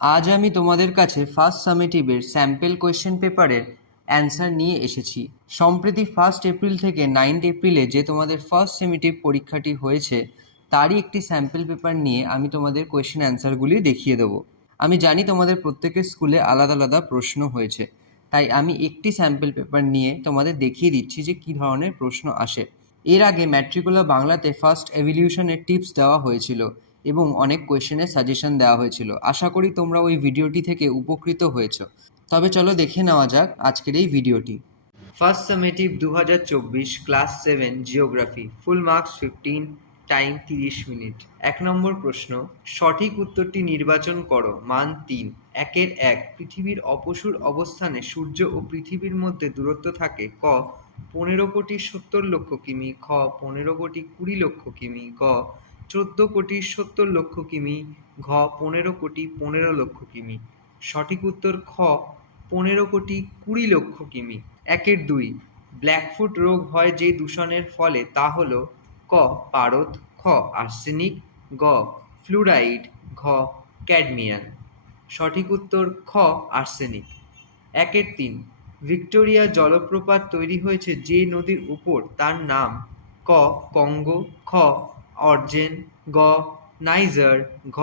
আজ আমি তোমাদের কাছে ফার্স্ট সামেটিভের স্যাম্পেল কোয়েশ্চেন পেপারের অ্যান্সার নিয়ে এসেছি। সম্প্রতি ফার্স্ট এপ্রিল থেকে নাইন্থ এপ্রিলে যে তোমাদের ফার্স্ট সেমিটিভ পরীক্ষাটি হয়েছে, তারই একটি স্যাম্পেল পেপার নিয়ে আমি তোমাদের কোয়েশ্চেন অ্যান্সারগুলি দেখিয়ে দেবো। আমি জানি তোমাদের প্রত্যেকের স্কুলে আলাদা আলাদা প্রশ্ন হয়েছে, তাই আমি একটি স্যাম্পেল পেপার নিয়ে তোমাদের দেখিয়ে দিচ্ছি যে কী ধরনের প্রশ্ন আসে। এর আগে ম্যাট্রিকুলার বাংলাতে ফার্স্ট এভিলিউশনের টিপস দেওয়া হয়েছিল। এবং অনেক কোয়েশ্চেনের সাজেশন দেওয়া হয়েছিল। আশা করি তোমরা ওই ভিডিওটি থেকে উপকৃত হয়েছ। তবে চলো দেখে নেওয়া যাক আজকের এই ভিডিওটি ফার্স্ট সামেটিভ দু হাজার চব্বিশ class seven geography full marks fifteen time তিরিশ মিনিট এক নম্বর প্রশ্ন, সঠিক উত্তরটি নির্বাচন করো, মান তিন। একের এক, পৃথিবীর অপসূর অবস্থানে সূর্য ও পৃথিবীর মধ্যে দূরত্ব থাকে, ক, পনেরো কোটি সত্তর লক্ষ কিমি, খ, পনেরো কোটি কুড়ি লক্ষ কিমি, গ চোদ্দ কোটি সত্তর লক্ষ কিমি, ঘ পনেরো কোটি পনেরো লক্ষ কিমি। সঠিক উত্তর খ পনেরো কোটি কুড়ি লক্ষ কিমি। একের দুই, ব্ল্যাকফুট রোগ হয় যে দূষণের ফলে তা হল ক, পারদ, খ, আর্সেনিক, গ, ফ্লুরাইড, ঘ ক্যাডমিয়ান সঠিক উত্তর খ, আর্সেনিক। একের তিন, ভিক্টোরিয়া জলপ্রপাত তৈরি হয়েছে যে নদীর উপর, তার নাম ক, কঙ্গো, খ অর্জেন গ, নাইজার ঘ,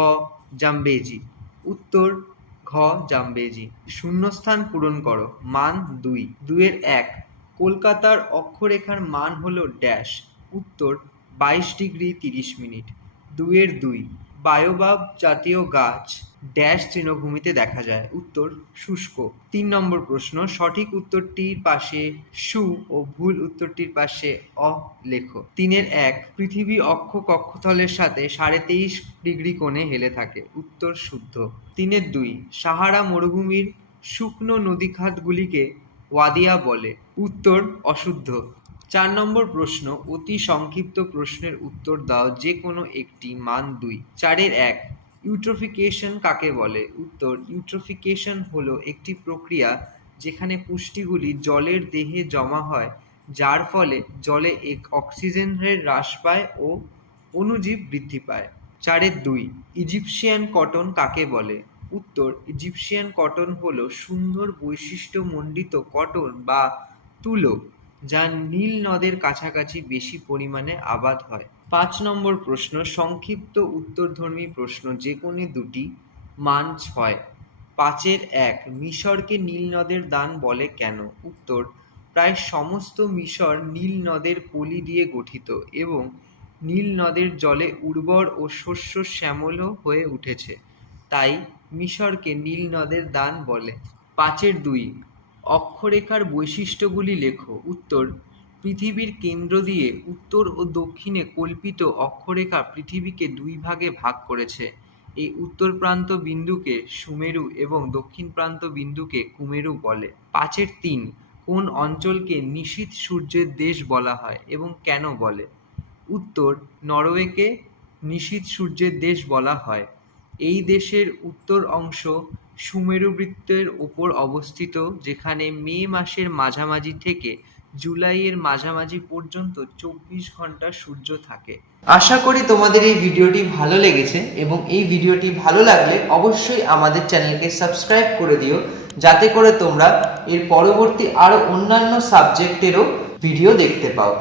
জাম্বেজি। উত্তর, ঘ, জাম্বেজি। শূন্যস্থান পূরণ করো, মান দুই। দুইয়ের এক, কলকাতার অক্ষরেখার মান হল ড্যাশ। উত্তর, বাইশ ডিগ্রি তিরিশ মিনিট। দুইয়ের দুই বায়োবাব জাতীয় গাছ ড্যাশ তৃণভূমিতে দেখা যায়। উত্তর, শুষ্ক। তিন নম্বর প্রশ্ন, সঠিক উত্তরটির পাশে সু ও ভুল উত্তরটির পাশে অ লেখো। তিনের এক, পৃথিবী অক্ষ কক্ষতলের সাথে সাড়ে তেইশ ডিগ্রি কোণে হেলে থাকে। উত্তর, শুদ্ধ। তিনের দুই, সাহারা মরুভূমির শুকনো নদীখাতগুলিকে ওয়াদিয়া বলে। উত্তর, অশুদ্ধ। চার নম্বর প্রশ্ন, অতি সংক্ষিপ্ত প্রশ্নের উত্তর দাও যে কোনো একটি, মান দুই। চারের এক ইউট্রোফিকেশন কাকে বলে? উত্তর ইউট্রোফিকেশন হলো একটি প্রক্রিয়া যেখানে পুষ্টিগুলি জলের দেহে জমা হয়, যার ফলে জলে এক অক্সিজেনের হ্রাস পায় ও অণুজীব বৃদ্ধি পায়। চারের দুই, ইজিপশিয়ান কটন কাকে বলে? উত্তর, ইজিপশিয়ান কটন হলো সুন্দর বৈশিষ্ট্যমণ্ডিত কটন বা তুলো। যা নীল নদের কাছাকাছি বেশি পরিমাণে আবাদ হয়। পাঁচ নম্বর প্রশ্ন, সংক্ষিপ্ত উত্তরধর্মী প্রশ্ন যে কোনো দুটি মান ছয়, পাঁচের এক, মিশরকে নীল নদের দান বলে কেন? উত্তর, প্রায় সমস্ত মিশর নীল নদের পলি দিয়ে গঠিত এবং নীল নদের জলে উর্বর ও শস্য শ্যামলও হয়ে উঠেছে। তাই মিশরকে নীল নদের দান বলে। পাঁচের দুই অক্ষরেখার বৈশিষ্ট্যগুলি লেখো। উত্তর, পৃথিবীর কেন্দ্র দিয়ে উত্তর ও দক্ষিণে কল্পিত অক্ষরেখা পৃথিবীকে দুই ভাগে ভাগ করেছে। এই উত্তর প্রান্ত বিন্দুকে সুমেরু এবং দক্ষিণ প্রান্ত বিন্দুকে কুমেরু বলে। পাঁচের তিন, কোন অঞ্চলকে নিশীথ সূর্যের দেশ বলা হয় এবং কেন বলে? উত্তর, নরওয়েকে নিশীথ সূর্যের দেশ বলা হয়। এই দেশের উত্তর অংশ সুমেরু বৃত্তের ওপর অবস্থিত, যেখানে মে মাসের মাঝামাঝি থেকে জুলাইয়ের মাঝামাঝি পর্যন্ত চব্বিশ ঘণ্টা সূর্য থাকে। আশা করি তোমাদের এই ভিডিওটি ভালো লেগেছে এবং এই ভিডিওটি ভালো লাগলে অবশ্যই আমাদের চ্যানেলকে সাবস্ক্রাইব করে দিও, যাতে করে তোমরা এর পরবর্তী আরও অন্যান্য সাবজেক্টেরও ভিডিও দেখতে পাও।